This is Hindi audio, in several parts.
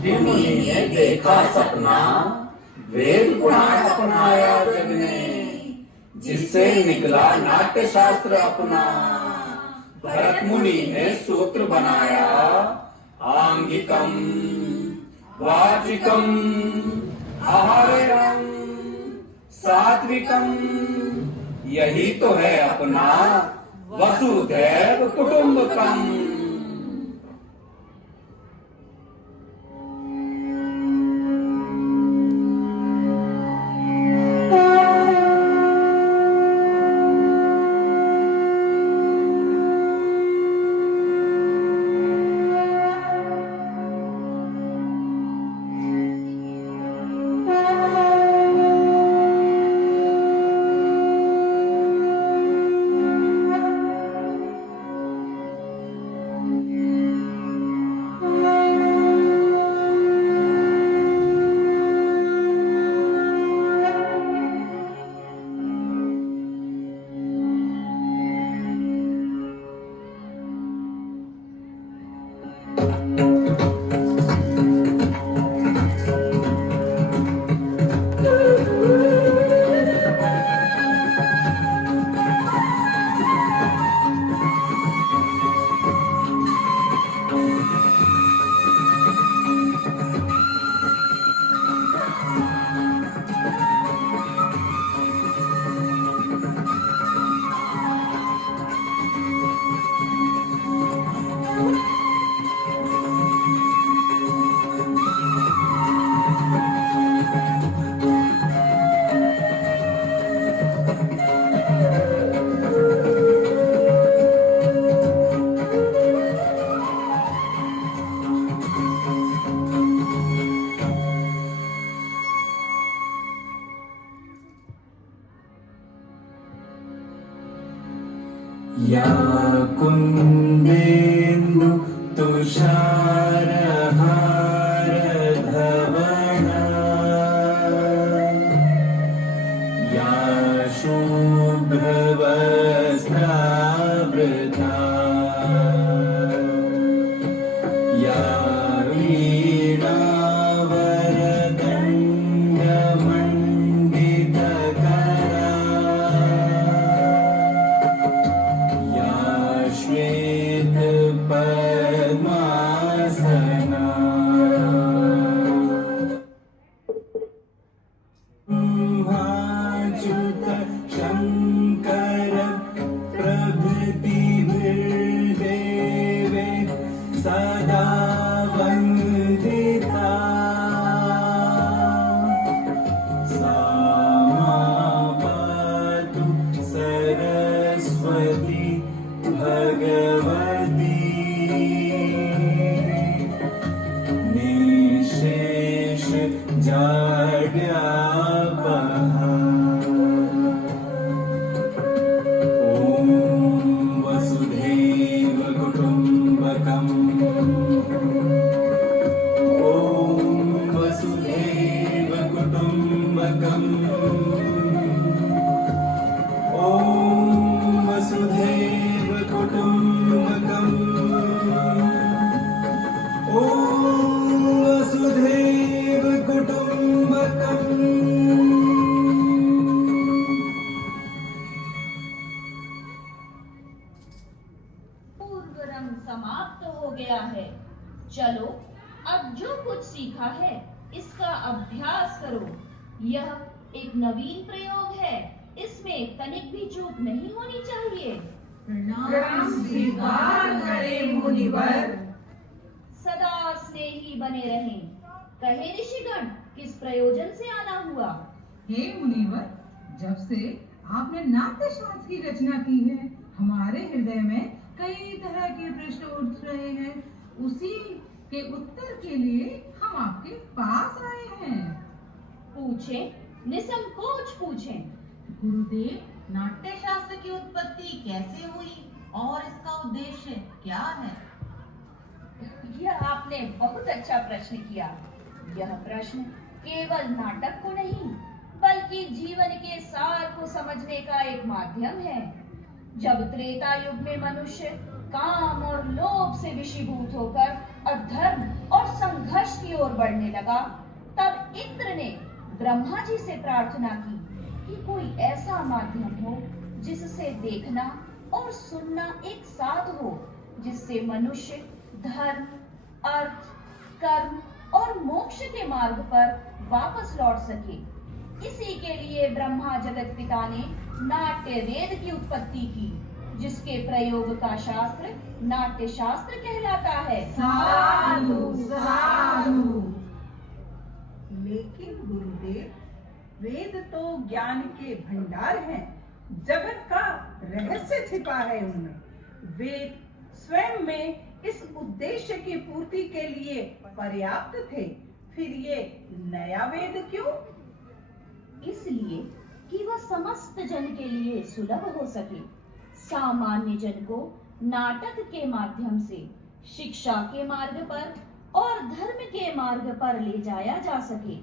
मुनि ने देखा सपना, वेद पुराण अपनाया जग ने, जिससे निकला नाट्य शास्त्र अपना। भरत मुनि ने सूत्र बनाया, आंगिकम वाचिकम आहार्यम सात्विकम। यही तो है अपना वसुधैव कुटुंबकम। या कुन्देन्दु तुषारहारधवना, या शुभ्रवस्त्रावृता, या वीणावरदण्डमण्डितकरा, पद्मासना, ब्रह्माच्युत शंकर प्रभृतिभिर्देवे सदा वन्दिता। सा मा पातु सरस्वती भगवती, निशेष जाड्यापहा। ॐ वसुधैव कुटुम्बकम्, ॐ वसुधैव कुटुम्बकम्, ॐ वसुधैव कुटुम्बकम्, ॐ वसुधैव कुटुम्बकम्। पूर्व रंग समाप्त हो गया है। चलो अब जो कुछ सीखा है इसका अभ्यास करो। यह एक नवीन प्रयोग है, इसमें तनिक भी चूक नहीं होनी चाहिए। प्रणाम स्वीकार करें मुनिवर। सदा स्नेही बने रहें। कहे ऋषिगण, किस प्रयोजन से आना हुआ? हे मुनिवर, जब से आपने नाट्य शास्त्र की रचना की है, हमारे हृदय में कई तरह के प्रश्न उठ रहे हैं। उसी के उत्तर के लिए हम आपके पास आए हैं। पूछें, निसंकोच पूछें। गुरुदेव, नाट्य शास्त्र की उत्पत्ति कैसे हुई और इसका उद्देश्य क्या है? यह आपने बहुत अच्छा प्रश्न किया। यह प्रश्न केवल नाटक को नहीं, बल्कि जीवन के सार को समझने का एक माध्यम है। जब त्रेता युग में मनुष्य काम और लोभ से विशीभूत होकर अधर्म और संघर्ष की ओर बढ़ने लगा, तब इंद्र ने ब्रह्मा जी से प्रार्थना की कि कोई ऐसा माध्यम हो जिससे देखना और सुनना एक साथ हो, जिससे मनुष्य धर्म, अर्थ, कर्म और मोक्ष के मार्ग पर वापस लौट सके। इसी के लिए ब्रह्मा जगत पिता ने नाट्य वेद की उत्पत्ति की, जिसके प्रयोग का शास्त्र नाट्य शास्त्र कहलाता है। साधु साधु। लेकिन गुरुदेव, वेद तो ज्ञान के भंडार हैं, जगत का रहस्य छिपा है उनमें। वेद स्वयं में इस उद्देश्य की पूर्ति के लिए पर्याप्त थे, फिर ये नया वेद क्यों? इसलिए कि वह समस्त जन के लिए सुलभ हो सके, सामान्य जन को नाटक के माध्यम से शिक्षा के मार्ग पर और धर्म के मार्ग पर ले जाया जा सके।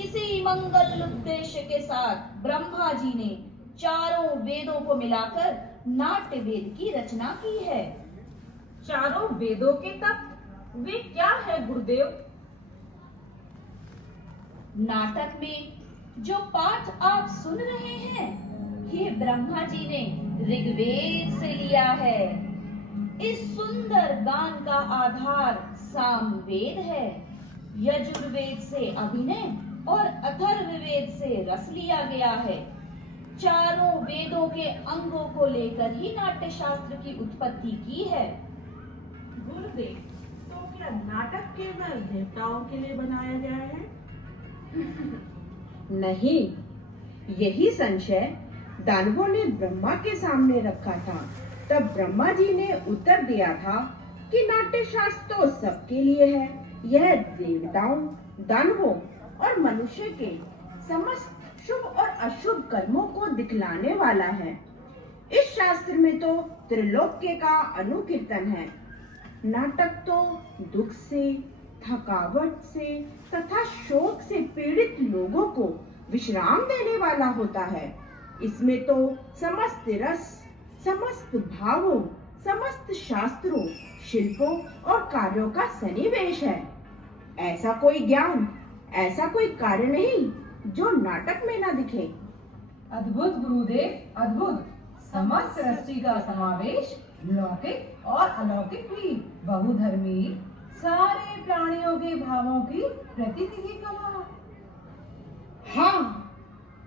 इसी मंगल उद्देश्य के साथ ब्रह्मा जी ने चारों वेदों को मिलाकर नाट्य वेद की रचना की है। चारों वेदों के तत्व वे क्या है गुरुदेव? नाटक में जो पाठ आप सुन रहे हैं, ये ब्रह्मा जी ने ऋग्वेद से लिया है। इस सुंदर गान का आधार सामवेद है। यजुर्वेद से अभिनय और अथर्ववेद से रस लिया गया है। चारों वेदों के अंगों को लेकर ही नाट्य शास्त्र की उत्पत्ति की है। गुरुदेव, तो क्या नाटक केवल देवताओं के लिए बनाया गया है? नहीं, यही संशय दानवों ने ब्रह्मा के सामने रखा था। तब ब्रह्मा जी ने उत्तर दिया था कि नाट्य शास्त्र तो सबके लिए है। यह देवताओं, दानवों और मनुष्य के समस्त शुभ और अशुभ कर्मों को दिखलाने वाला है। इस शास्त्र में तो त्रिलोक्य का अनुकीर्तन है। नाटक तो दुख से, थकावट से तथा शोक से पीड़ित लोगों को विश्राम देने वाला होता है। इसमें तो समस्त रस, समस्त भावों, समस्त शास्त्रों, शिल्पों और कार्यों का सन्निवेश है। ऐसा कोई ज्ञान, ऐसा कोई कार्य नहीं जो नाटक में न दिखे। अद्भुत गुरुदेव, अद्भुत। समस्त सृष्टि का समावेश, लौकिक और अलौकिक भी, बहुधर्मी, सारे प्राणियों के भावों की प्रतिनिधि कला।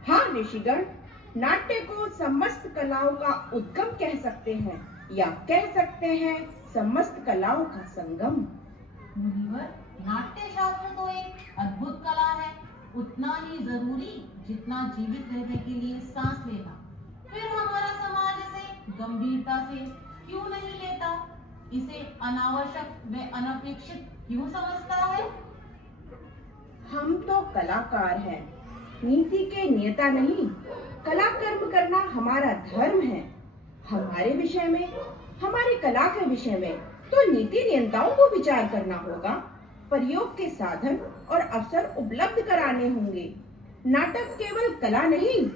हाँ ऋषिगण, नाट्य को समस्त कलाओं का उद्गम कह सकते हैं, या कह सकते हैं समस्त कलाओं का संगम। मुनिवर, नाट्य शास्त्र तो एक अद्भुत कला है, उतना ही जरूरी जितना जीवित रहने के लिए सांस लेना। फिर हमारा समाज इसे गंभीरता से क्यों नहीं लेता? इसे अनावश्यक व अनपेक्षित क्यों समझता है? हम तो कलाकार हैं, नीति के नेता नहीं। कला कर्म करना हमारा धर्म है। हमारे विषय में, हमारी कला के विषय में तो नीति नियंताओं को विचार करना होगा। प्रयोग के साधन और अवसर उपलब्ध कराने होंगे। नाटक केवल कला नहीं,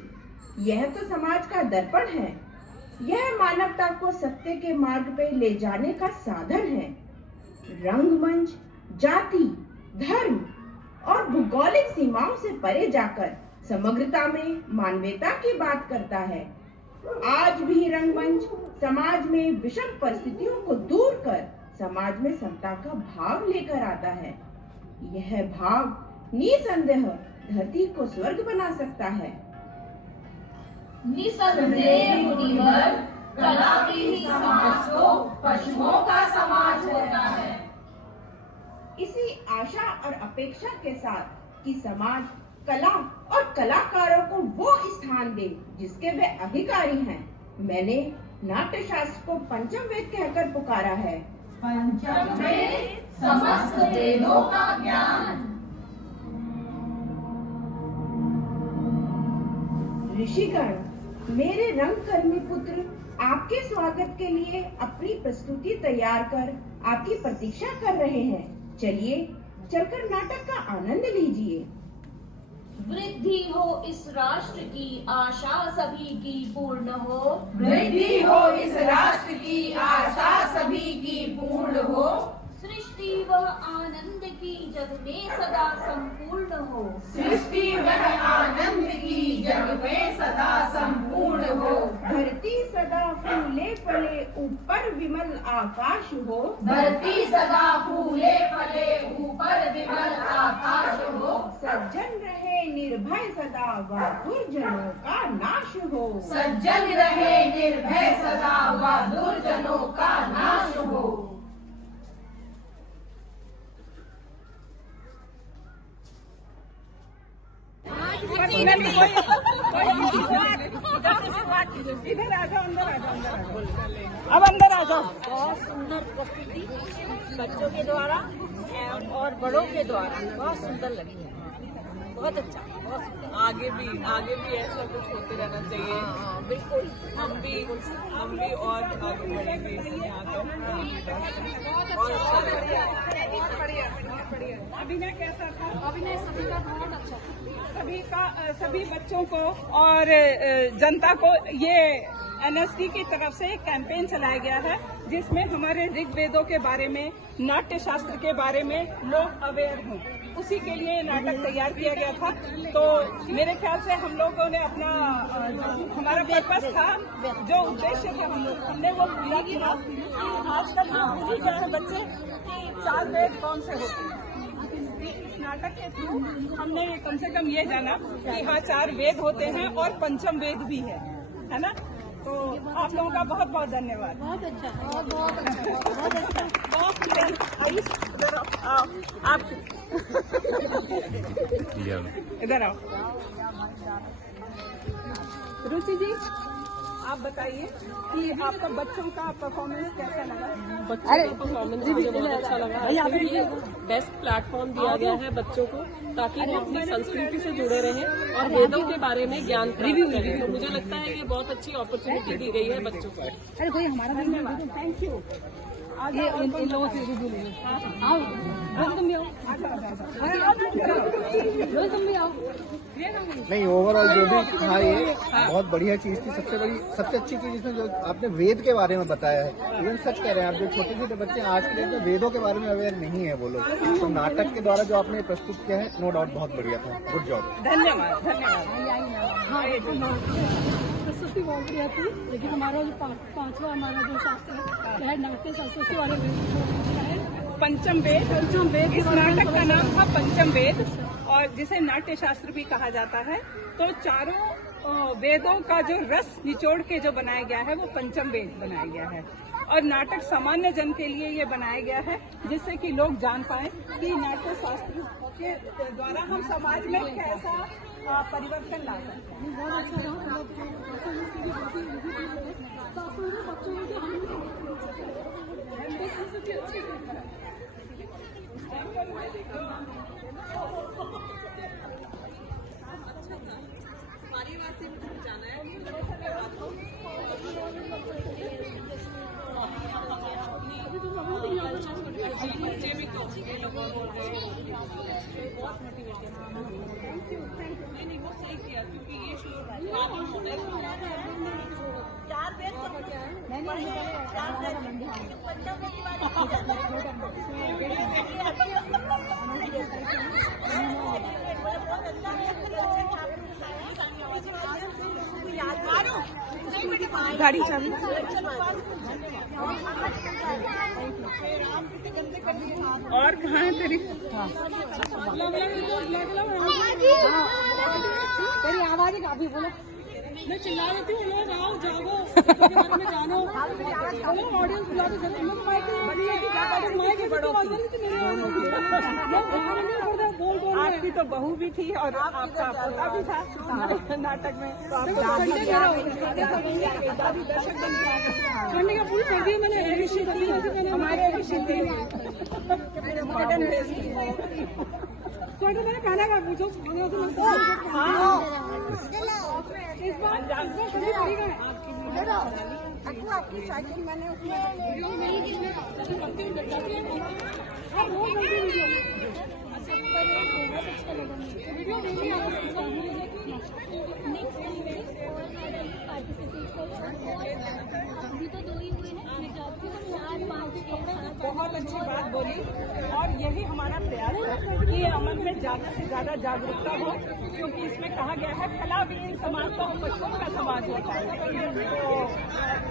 यह तो समाज का दर्पण है। यह मानवता को सत्य के मार्ग पे ले जाने का साधन है। रंगमंच जाति, धर्म और भौगोलिक सीमाओं से परे जाकर समग्रता में मानवता की बात करता है। आज भी रंगमंच समाज में विषम परिस्थितियों को दूर कर समाज में समता का भाव लेकर आता है। यह भाव निसंदेह धरती को स्वर्ग बना सकता है। निसंदेह मुनिवर, कला की ही समाज को पशुओं का समाज होता है। इसी आशा और अपेक्षा के साथ कि समाज कला और कलाकारों को वो स्थान दे जिसके वे अधिकारी हैं, मैंने नाट्य शास्त्र को पंचम वेद कहकर पुकारा है। पंचम वेद, समस्त वेदों का ज्ञान। ऋषिगण, मेरे रंगकर्मी पुत्र आपके स्वागत के लिए अपनी प्रस्तुति तैयार कर आपकी प्रतीक्षा कर रहे हैं। चलिए, चलकर नाटक का आनंद लीजिए। वृद्धि हो इस राष्ट्र की, आशा सभी की पूर्ण हो। वृद्धि हो इस राष्ट्र की, आशा सभी की पूर्ण हो। सृष्टि वह आनंद की जग में सदा संपूर्ण हो। सृष्टि वह आनंद की जग में सदा संपूर्ण हो। धरती सदा फूले फले ऊपर विमल आकाश हो। धरती सदा फूले फले ऊपर विमल आकाश हो। सज्जन रहे निर्भय सदा व दुर्जनों का नाश हो। सज्जन रहे निर्भय सदा व दुर्जनों का नाश हो। इधर आ जाओ, अंदर आ जाओ, अब अंदर आ जाओ। बहुत सुंदर प्रस्तुति बच्चों के द्वारा और बड़ों के द्वारा बहुत सुंदर लगी है। बहुत अच्छा, बहुत सुंदर। आगे भी ऐसा कुछ होते रहना चाहिए। बिल्कुल, हम भी और आगे बढ़ेंगे यहाँ पर। बहुत अच्छा लगा। अभिनय कैसा था? अभिनय सभी का बहुत अच्छा। सभी बच्चों को और जनता को ये NSD की तरफ से एक कैंपेन चलाया गया है जिसमें हमारे ऋग्वेदों के बारे में, नाट्य शास्त्र के बारे में लोग अवेयर हों। उसी के लिए नाटक तैयार किया गया था। तो मेरे ख्याल से हम लोगों ने अपना हमारा पर्पस था, जो उद्देश्य थे हमने वो पूरा किया। आजकल भूल ही गए हैं बच्चे कि 4 वेद कौन से होते हैं। इस नाटक के थ्रू हमने कम से कम ये जाना कि हाँ 4 वेद होते हैं और पंचम वेद भी है ना। तो आप लोगों का बहुत बहुत धन्यवाद। बहुत अच्छा, बहुत अच्छा, बहुत अच्छा। आप इधर आओ। रुचि जी, आप बताइए कि आपका बच्चों का परफॉर्मेंस कैसा लगा? बच्चों का परफॉर्मेंस मुझे बहुत अच्छा लगा। ये बेस्ट प्लेटफॉर्म दिया गया है बच्चों को, ताकि वो अपनी संस्कृति से जुड़े रहें और वेदों के बारे में ज्ञान प्राप्त करें। तो मुझे लगता है ये बहुत अच्छी अपॉर्चुनिटी दी गई है बच्चों को। अरे कोई हमारा धन्यवाद, थैंक यू। ये इन लोगों से रिव्यू ले आओ, तुम भी आओ, तुम भी आओ। नहीं, ओवरऑल जो भी था ये बहुत बढ़िया चीज थी। सबसे अच्छी चीज इसमें जो आपने वेद के बारे में बताया है। इवन सच कह रहे हैं आप, जो छोटे छोटे बच्चे आज के डेट में वेदों के बारे में अवेयर नहीं है वो लोग, तो नाटक के द्वारा जो आपने प्रस्तुत किया है, नो डाउट बहुत बढ़िया था। Good job. धन्यवाद, धन्यवाद। प्रस्तुति बहुत बढ़िया थी, लेकिन हमारा जो पांचवा हमारा जो शास्त्र है नाट्य शास्त्र के बारे में पंचम वेद। इस नाटक का नाम था पंचम वेद, और जिसे नाट्य शास्त्र भी कहा जाता है। तो 4 वेदों का जो रस निचोड़ के जो बनाया गया है वो पंचम वेद बनाया गया है। और नाटक सामान्य जन के लिए ये बनाया गया है, जिससे कि लोग जान पाए कि नाट्य शास्त्र के द्वारा हम समाज में कैसा परिवर्तन ला सकते हैं। बहुत अच्छा बच्चे भी बहुत मोटिवेटेड नहीं, वो सही किया, क्योंकि ये गाड़ी चाबी। और कहाँ है तेरी? तेरी आवाज ही काफी, बोलो। मैं चिल्ला देती हूँ, लोग आओ जाओ में जानो, ऑडियंस बुला के चलो। आपकी तो बहू भी थी और आपका पोता भी था नाटक में, तो आपको हमारे स्वेटर मैंने पहना का पूछो। इस बार आपकी साइकिल मैंने बहुत अच्छी बात बोली, और यही हमारा प्रयास है में ज़्यादा से ज़्यादा जागरूकता हो, क्योंकि इसमें कहा गया है कला भी समाज का बच्चों का समाज होता है। तो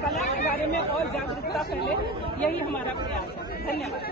कला के बारे में और जागरूकता फैले, यही हमारा प्रयास है। धन्यवाद।